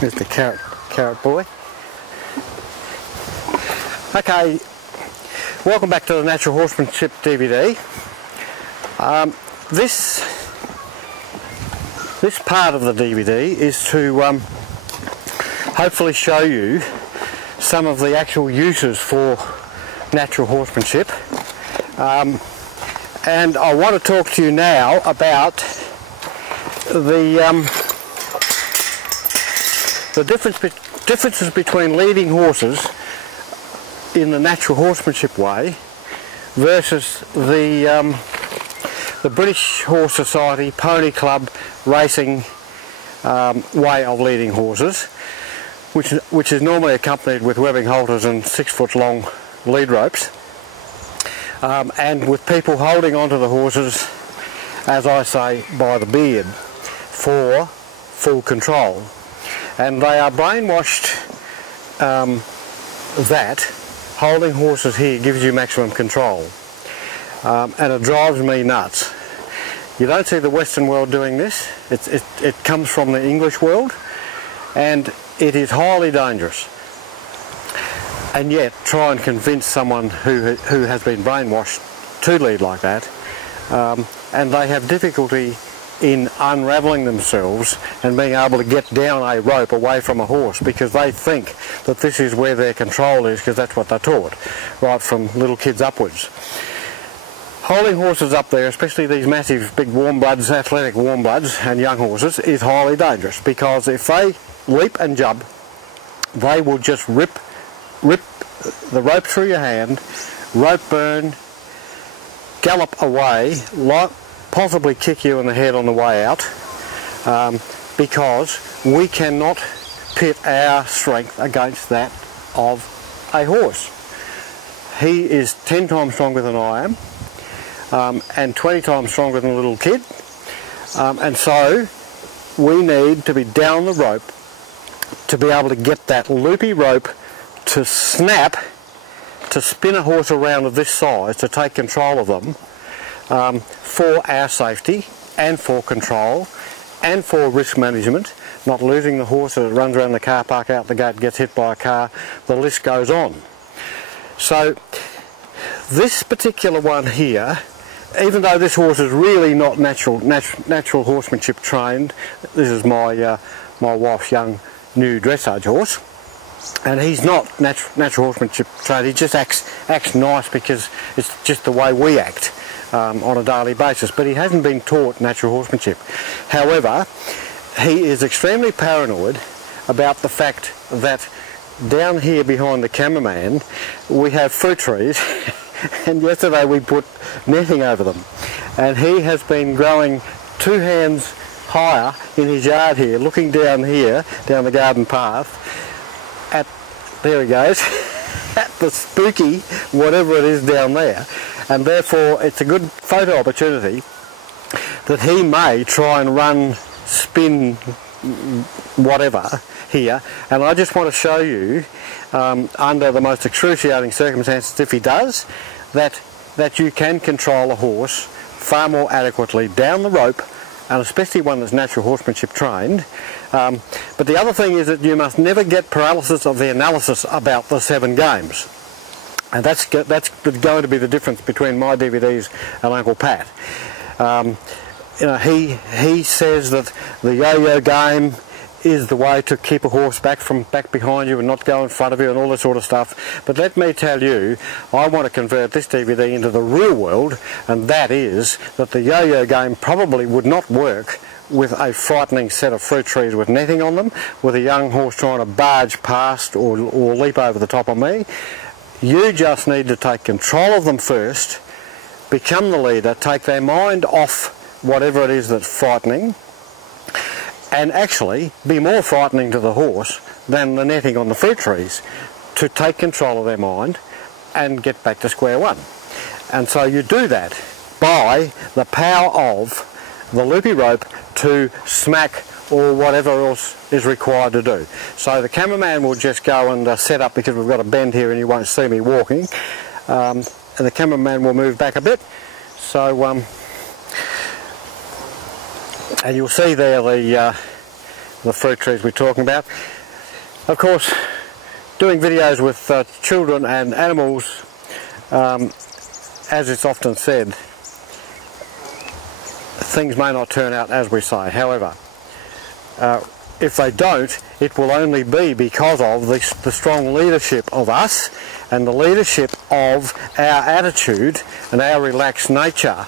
Mr. Carrot Boy. Okay, welcome back to the Natural Horsemanship DVD. This part of the DVD is to hopefully show you some of the actual uses for natural horsemanship. And I want to talk to you now about the differences between leading horses in the natural horsemanship way versus the British Horse Society Pony Club racing way of leading horses, which is normally accompanied with webbing halters and 6-foot long lead ropes, and with people holding onto the horses, as I say, by the beard for full control. And they are brainwashed that holding horses here gives you maximum control, and it drives me nuts. You don't see the Western world doing this. It comes from the English world, and it is highly dangerous. And yet try and convince someone who has been brainwashed to lead like that, and they have difficulty in unravelling themselves and being able to get down a rope away from a horse, because they think that this is where their control is, because that's what they're taught right from little kids upwards. Holding horses up there, especially these massive big warm bloods, athletic warm bloods and young horses, is highly dangerous, because if they leap and jump, they will just rip the rope through your hand, rope burn, gallop away, possibly kick you in the head on the way out, because we cannot pit our strength against that of a horse. He is 10 times stronger than I am, and 20 times stronger than a little kid, and so we need to be down the rope to be able to get that loopy rope to snap, to spin a horse around of this size, to take control of them, for our safety and for control and for risk management, not losing the horse as it runs around the car park, out the gate, gets hit by a car, the list goes on. So this particular one here, even though this horse is really not natural horsemanship trained, this is my wife's young new dressage horse, and he's not natural horsemanship trained. He just acts nice because it's just the way we act on a daily basis, but he hasn't been taught natural horsemanship. However, he is extremely paranoid about the fact that down here behind the cameraman we have fruit trees and yesterday we put netting over them, and he has been growing 2 hands higher in his yard here, looking down here, down the garden path, there he goes, at the spooky whatever it is down there. And therefore it's a good photo opportunity that he may try and run, spin, whatever here. And I just want to show you, under the most excruciating circumstances, if he does, that you can control a horse far more adequately down the rope, and especially one that's natural horsemanship trained. But the other thing is that you must never get paralysis of the analysis about the 7 games. And that's going to be the difference between my DVDs and Uncle Pat. You know, he says that the yo-yo game is the way to keep a horse back behind you and not go in front of you and all this sort of stuff. But let me tell you, I want to convert this DVD into the real world, and that is that the yo-yo game probably would not work with a frightening set of fruit trees with netting on them, with a young horse trying to barge past or leap over the top of me. You just need to take control of them first, become the leader, take their mind off whatever it is that's frightening, and actually be more frightening to the horse than the netting on the fruit trees, to take control of their mind and get back to square one. And so you do that by the power of the loopy rope to smack or whatever else is required to do. So the cameraman will just go and set up, because we've got a bend here and you won't see me walking, and the cameraman will move back a bit. So and you'll see there the fruit trees we're talking about. Of course, doing videos with children and animals, as it's often said, things may not turn out as we say. However, if they don't, it will only be because of the strong leadership of us and the leadership of our attitude and our relaxed nature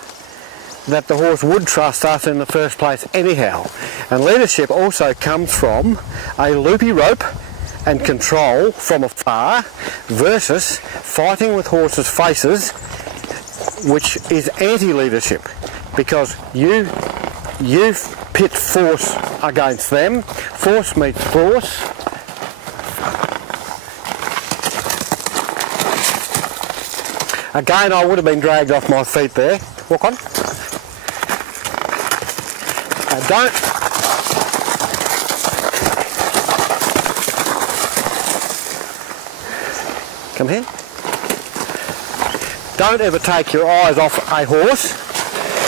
that the horse would trust us in the first place anyhow. And leadership also comes from a loopy rope and control from afar versus fighting with horses' faces, which is anti-leadership, because you pit force against them. Force meets force. Again, I would have been dragged off my feet there. Walk on. Don't. Come here. Don't ever take your eyes off a horse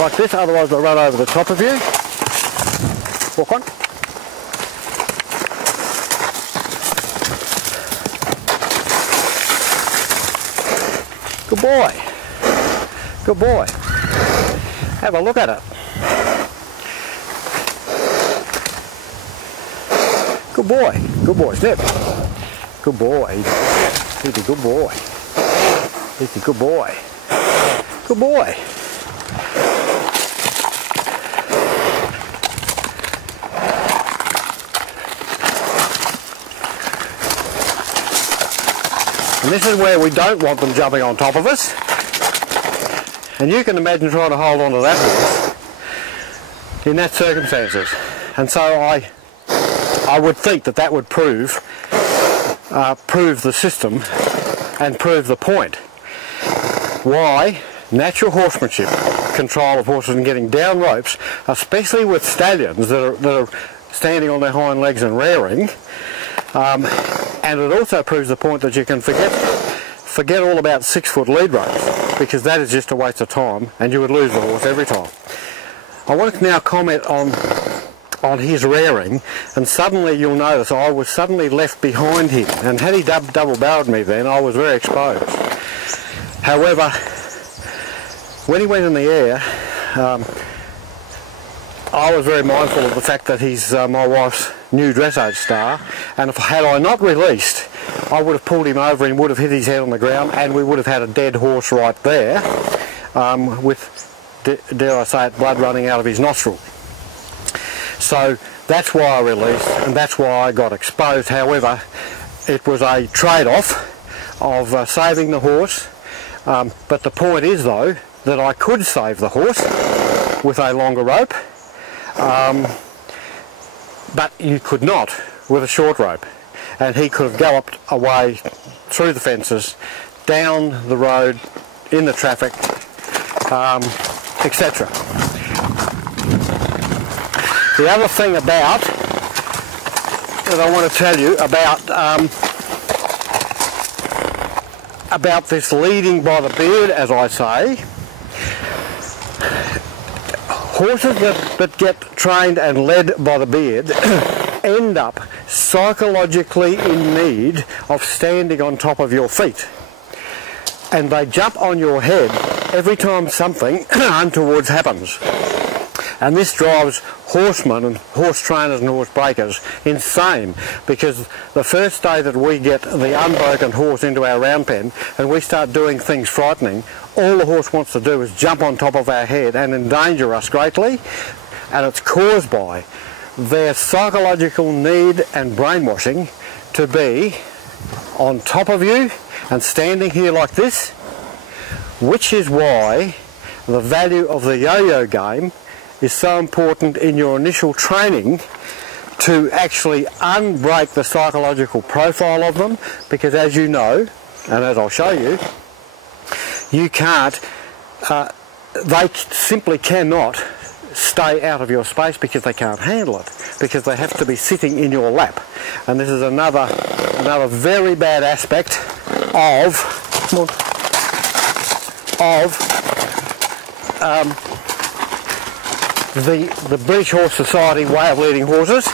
like this, otherwise they'll run over the top of you. Walk on. Good boy. Good boy. Have a look at it. Good boy. Good boy. Step. Good boy. He's a good boy. He's a good boy. Good boy. And this is where we don't want them jumping on top of us. And you can imagine trying to hold on to that horse in that circumstances. And so I would think that would prove the system and prove the point why natural horsemanship, control of horses and getting down ropes, especially with stallions that are standing on their hind legs and rearing, and it also proves the point that you can forget all about 6-foot lead ropes, because that is just a waste of time and you would lose the horse every time. I want to now comment on his rearing, and suddenly you'll notice I was suddenly left behind him, and had he double barreled me then I was very exposed. However, when he went in the air, I was very mindful of the fact that he's my wife's new dressage star, and had I not released, I would have pulled him over and would have hit his head on the ground, and we would have had a dead horse right there, with, dare I say it, blood running out of his nostril. So that's why I released, and that's why I got exposed. However, it was a trade-off of saving the horse, but the point is though that I could save the horse with a longer rope, but you could not with a short rope, and he could have galloped away through the fences, down the road, in the traffic, etc. The other thing that I want to tell you about this leading by the beard, as I say, horses that get trained and led by the beard end up psychologically in need of standing on top of your feet, and they jump on your head every time something untoward happens. And this drives horsemen and horse trainers and horse breakers insane, because the first day that we get the unbroken horse into our round pen and we start doing things frightening, all the horse wants to do is jump on top of our head and endanger us greatly, and it's caused by their psychological need and brainwashing to be on top of you and standing here like this, which is why the value of the yo-yo game is so important in your initial training, to actually unbreak the psychological profile of them, because as you know, and as I'll show you, you can't, they simply cannot stay out of your space because they can't handle it, because they have to be sitting in your lap. And this is another very bad aspect of the British Horse Society way of leading horses,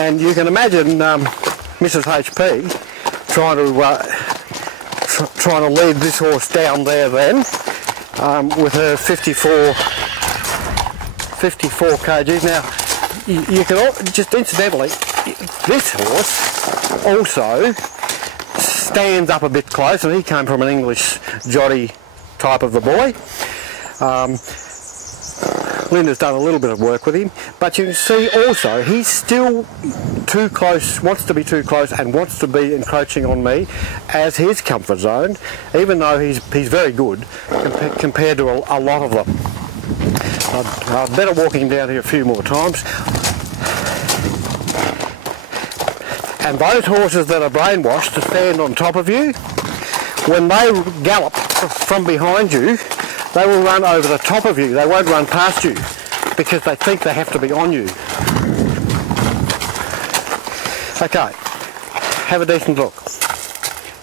And you can imagine Mrs. HP trying to lead this horse down there then with her 54 kgs. Now you can just incidentally, this horse also stands up a bit close, and he came from an English jotty type of a boy. Linda's done a little bit of work with him, but you can see also he's still too close, wants to be too close and wants to be encroaching on me as his comfort zone, even though he's very good compared to a lot of them. I'd better walk him down here a few more times. And those horses that are brainwashed to stand on top of you, when they gallop from behind you, they will run over the top of you. They won't run past you because they think they have to be on you. Okay, have a decent look.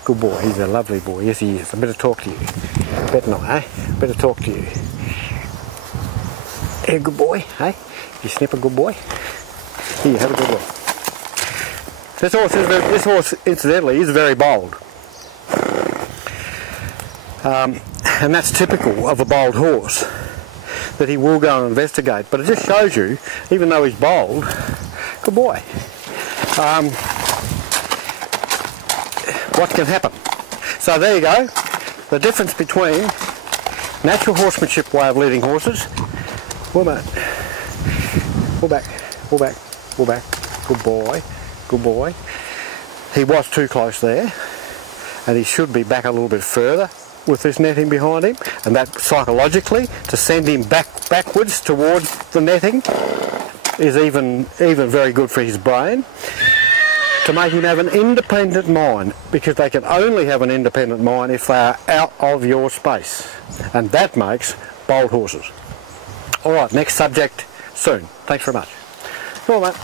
Good boy, he's a lovely boy. Yes, he is. I better talk to you. Better not, eh? Better talk to you. Hey, good boy, hey? You snip a good boy? Here, have a good look. This horse, incidentally, is very bold. And that's typical of a bold horse, that he will go and investigate. But it just shows you, even though he's bold, good boy, what can happen. So there you go, the difference between natural horsemanship way of leading horses. Pull back, pull back, pull back, pull back, good boy, good boy. He was too close there, and he should be back a little bit further with this netting behind him, and that psychologically to send him backwards towards the netting is even very good for his brain, to make him have an independent mind, because they can only have an independent mind if they are out of your space, and that makes bold horses. Alright, next subject soon. Thanks very much. Come on, mate.